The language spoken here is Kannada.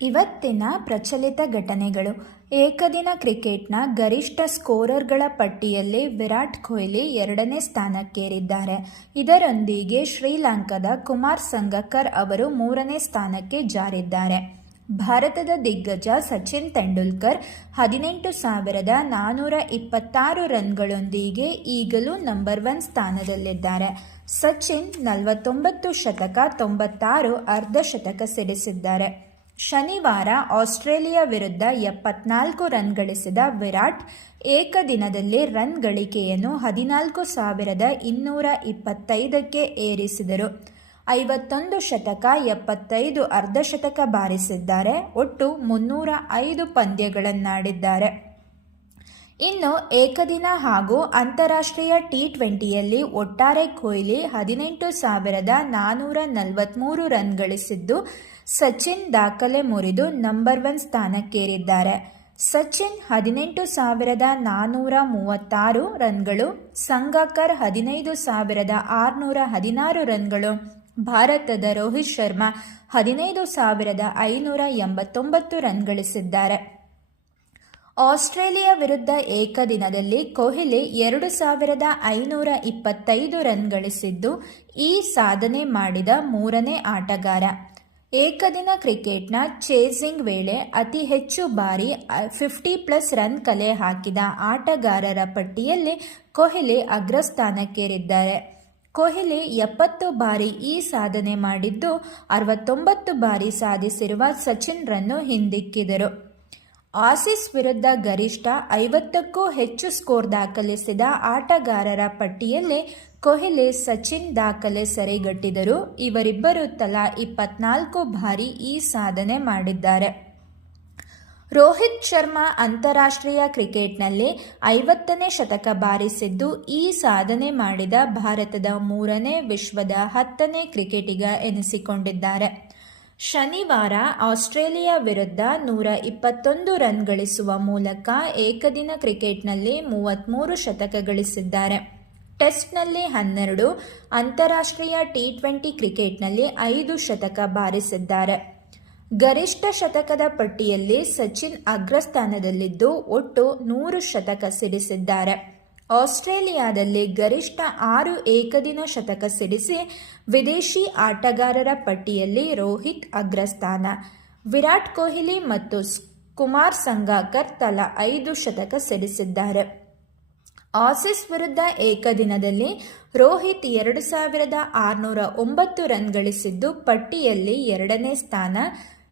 ಇವತ್ತಿನ ಪ್ರಚಲಿತ ಘಟನೆಗಳು. ಏಕದಿನ ಕ್ರಿಕೆಟ್ನ ಗರಿಷ್ಠ ಸ್ಕೋರರ್ಗಳ ಪಟ್ಟಿಯಲ್ಲಿ ವಿರಾಟ್ ಕೊಹ್ಲಿ 2ನೇ ಸ್ಥಾನಕ್ಕೇರಿದ್ದಾರೆ. ಇದರೊಂದಿಗೆ ಶ್ರೀಲಂಕಾದ ಕುಮಾರ್ ಸಂಗಕ್ಕರ್ ಅವರು 3ನೇ ಸ್ಥಾನಕ್ಕೆ ಜಾರಿದ್ದಾರೆ. ಭಾರತದ ದಿಗ್ಗಜ ಸಚಿನ್ ತೆಂಡೂಲ್ಕರ್ 18,426 ರನ್ಗಳೊಂದಿಗೆ ಈಗಲೂ ನಂಬರ್ 1 ಸ್ಥಾನದಲ್ಲಿದ್ದಾರೆ. ಸಚಿನ್ 49 ಶತಕ 96 ಅರ್ಧಶತಕ ಸಿಡಿಸಿದ್ದಾರೆ. ಶನಿವಾರ ಆಸ್ಟ್ರೇಲಿಯಾ ವಿರುದ್ಧ 74 ರನ್ ಗಳಿಸಿದ ವಿರಾಟ್ ಏಕದಿನದಲ್ಲಿ ರನ್ ಗಳಿಕೆಯನ್ನು 14,225ಕ್ಕೆ ಏರಿಸಿದರು. 51 ಶತಕ 75 ಅರ್ಧಶತಕ ಬಾರಿಸಿದ್ದಾರೆ. ಒಟ್ಟು 305 ಪಂದ್ಯಗಳನ್ನಾಡಿದ್ದಾರೆ. ಇನ್ನು ಏಕದಿನ ಹಾಗೂ ಅಂತಾರಾಷ್ಟ್ರೀಯ ಟಿ20ಯಲ್ಲಿ ಒಟ್ಟಾರೆ ಕೊಹ್ಲಿ 18,443 ರನ್ ಗಳಿಸಿದ್ದು ಸಚಿನ್ ದಾಖಲೆ ಮುರಿದು ನಂಬರ್ 1 ಸ್ಥಾನಕ್ಕೇರಿದ್ದಾರೆ. ಸಚಿನ್ 18,436 ರನ್ಗಳು, ಸಂಗಕ್ಕರ್ 15,616 ರನ್ಗಳು, ಭಾರತದ ರೋಹಿತ್ ಶರ್ಮಾ 15,589 ರನ್ ಗಳಿಸಿದ್ದಾರೆ. ಆಸ್ಟ್ರೇಲಿಯಾ ವಿರುದ್ಧ ಏಕದಿನದಲ್ಲಿ ಕೊಹ್ಲಿ 2,525 ರನ್ ಗಳಿಸಿದ್ದು ಈ ಸಾಧನೆ ಮಾಡಿದ 3ನೇ ಆಟಗಾರ. ಏಕದಿನ ಕ್ರಿಕೆಟ್ನ ಚೇಸಿಂಗ್ ವೇಳೆ ಅತಿ ಹೆಚ್ಚು ಬಾರಿ 50+ ರನ್ ಕಲೆ ಹಾಕಿದ ಆಟಗಾರರ ಪಟ್ಟಿಯಲ್ಲಿ ಕೊಹ್ಲಿ ಅಗ್ರಸ್ಥಾನಕ್ಕೇರಿದ್ದಾರೆ. ಕೊಹ್ಲಿ 70 ಬಾರಿ ಈ ಸಾಧನೆ ಮಾಡಿದ್ದು 69 ಬಾರಿ ಸಾಧಿಸಿರುವ ಸಚಿನ್ ರನ್ನು ಹಿಂದಿಕ್ಕಿದರು. ಆಸೀಸ್ ವಿರುದ್ಧ ಗರಿಷ್ಠ 50ಕ್ಕೂ ಹೆಚ್ಚು ಸ್ಕೋರ್ ದಾಖಲಿಸಿದ ಆಟಗಾರರ ಪಟ್ಟಿಯಲ್ಲಿ ಕೊಹ್ಲಿ ಸಚಿನ್ ದಾಖಲೆ ಸರಿಗಟ್ಟಿದರು. ಇವರಿಬ್ಬರು ತಲಾ 24 ಬಾರಿ ಈ ಸಾಧನೆ ಮಾಡಿದ್ದಾರೆ. ರೋಹಿತ್ ಶರ್ಮಾ ಅಂತಾರಾಷ್ಟ್ರೀಯ ಕ್ರಿಕೆಟ್ನಲ್ಲಿ 50ನೇ ಶತಕ ಬಾರಿಸಿದ್ದು ಈ ಸಾಧನೆ ಮಾಡಿದ ಭಾರತದ 3ನೇ, ವಿಶ್ವದ 10ನೇ ಕ್ರಿಕೆಟಿಗ ಎನಿಸಿಕೊಂಡಿದ್ದಾರೆ. ಶನಿವಾರ ಆಸ್ಟ್ರೇಲಿಯಾ ವಿರುದ್ಧ 121 ರನ್ ಗಳಿಸುವ ಮೂಲಕ ಏಕದಿನ ಕ್ರಿಕೆಟ್ನಲ್ಲಿ 33 ಶತಕ ಗಳಿಸಿದ್ದಾರೆ. ಟೆಸ್ಟ್ನಲ್ಲಿ 12, ಅಂತಾರಾಷ್ಟ್ರೀಯ ಟಿ20 ಕ್ರಿಕೆಟ್ನಲ್ಲಿ 5 ಶತಕ ಬಾರಿಸಿದ್ದಾರೆ. ಗರಿಷ್ಠ ಶತಕದ ಪಟ್ಟಿಯಲ್ಲಿ ಸಚಿನ್ ಅಗ್ರಸ್ಥಾನದಲ್ಲಿದ್ದು ಒಟ್ಟು 100 ಶತಕ ಸಿಡಿಸಿದ್ದಾರೆ. ಆಸ್ಟ್ರೇಲಿಯಾದಲ್ಲಿ ಗರಿಷ್ಠ 6 ಏಕದಿನ ಶತಕ ಸಿಡಿಸಿ ವಿದೇಶಿ ಆಟಗಾರರ ಪಟ್ಟಿಯಲ್ಲಿ ರೋಹಿತ್ ಅಗ್ರಸ್ಥಾನ. ವಿರಾಟ್ ಕೊಹ್ಲಿ ಮತ್ತು ಕುಮಾರ್ ಸಂಗಕ್ಕರ್ ತಲಾ 5 ಶತಕ ಸಿಡಿಸಿದ್ದಾರೆ. ಆಸೀಸ್ ವಿರುದ್ಧ ಏಕದಿನದಲ್ಲಿ ರೋಹಿತ್ 2,609 ರನ್ ಗಳಿಸಿದ್ದು ಪಟ್ಟಿಯಲ್ಲಿ 2ನೇ ಸ್ಥಾನ.